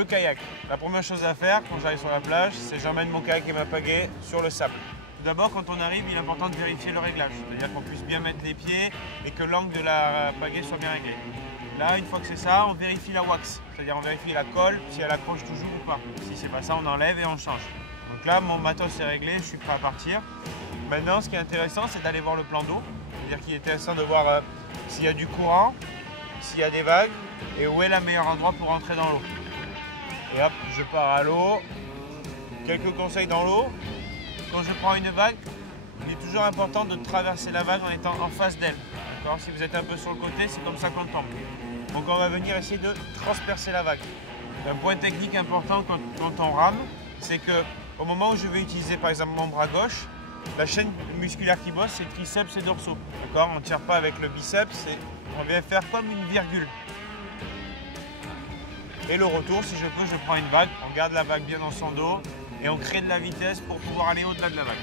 le kayak. La première chose à faire quand j'arrive sur la plage, c'est que j'emmène mon kayak et ma pagaie sur le sable. Tout d'abord, quand on arrive, il est important de vérifier le réglage, c'est-à-dire qu'on puisse bien mettre les pieds et que l'angle de la pagaie soit bien réglé. Là, une fois que c'est ça, on vérifie la wax, c'est-à-dire on vérifie la colle, si elle accroche toujours ou pas. Si c'est pas ça, on enlève et on change. Donc là, mon matos est réglé, je suis prêt à partir. Maintenant, ce qui est intéressant, c'est d'aller voir le plan d'eau. C'est-à-dire qu'il est intéressant de voir s'il y a du courant, s'il y a des vagues et où est le meilleur endroit pour entrer dans l'eau. Et hop, je pars à l'eau. Quelques conseils dans l'eau. Quand je prends une vague, il est toujours important de traverser la vague en étant en face d'elle. Si vous êtes un peu sur le côté, c'est comme ça qu'on tombe. Donc on va venir essayer de transpercer la vague. Un point technique important quand on rame, c'est qu'au moment où je vais utiliser par exemple mon bras gauche, la chaîne musculaire qui bosse, c'est triceps et dorsaux. On ne tire pas avec le biceps, on vient faire comme une virgule. Et le retour, si je peux, je prends une vague, on garde la vague bien dans son dos et on crée de la vitesse pour pouvoir aller au-delà de la vague.